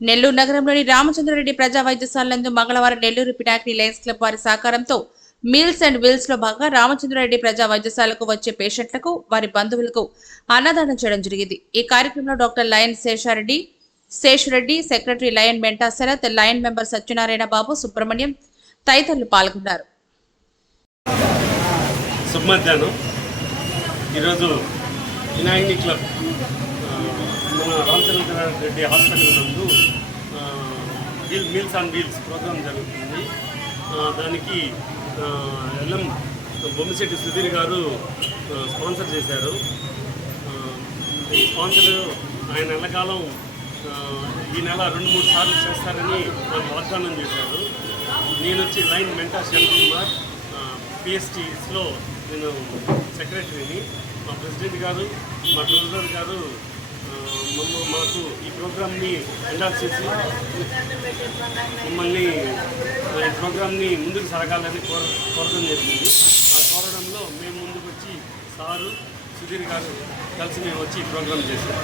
నెల్లూరు నగరంలోని రామచంద్రారెడ్డి ప్రజా వైద్యశాలందు మంగళవారం నెల్లూరు పినాకిని లయన్స్ క్లబ్ వారి సహకారంతో మీల్స్ అండ్ వీల్స్లో భాగంగా రామచంద్రారెడ్డి ప్రజా వైద్యశాలకు వచ్చే పేషెంట్లకు వారి బంధువులకు అన్నదానం చేయడం జరిగింది. ఈ కార్యక్రమంలో doctor lion Seshareddy Seshareddy secretary lion Menta Sharath lion member Satyanarayana Babu Subrahmanyam తదితరులు పాల్గొన్నారు. ఈరోజు వినాయకుని క్లబ్ మన రామచంద్ర రెడ్డి హాస్పిటల్ నందు wheel meals on wheels program జరుగుతుంది. దానికి ఎల్ఎం బొమ్మిశెట్టి సుధీర్ గారు స్పాన్సర్ చేశారు. ఈ స్పాన్సర్ ఆయన ఎల్లకాలం ఈ నెల రెండు మూడు సార్లు చేస్తారని నాకు వాగ్దానం చేశారు. నేను వచ్చి లైన్ మెంటా శరణ్ కుమార్ పిఎస్టీస్లో నేను సెక్రటరీని. మా ప్రెసిడెంట్ గారు మా ట్రెజరర్ గారు ముందు మాకు ఈ ప్రోగ్రామ్ని ఎండాల్ చేసి మమ్మల్ని ఈ ప్రోగ్రామ్ని ముందుకు సాగాలని కోర కోరడం జరిగింది. ఆ కోరడంలో మేము ముందుకు వచ్చి సారు సుధీర్ గారు కలిసి మేము వచ్చి ఈ ప్రోగ్రామ్ చేసాం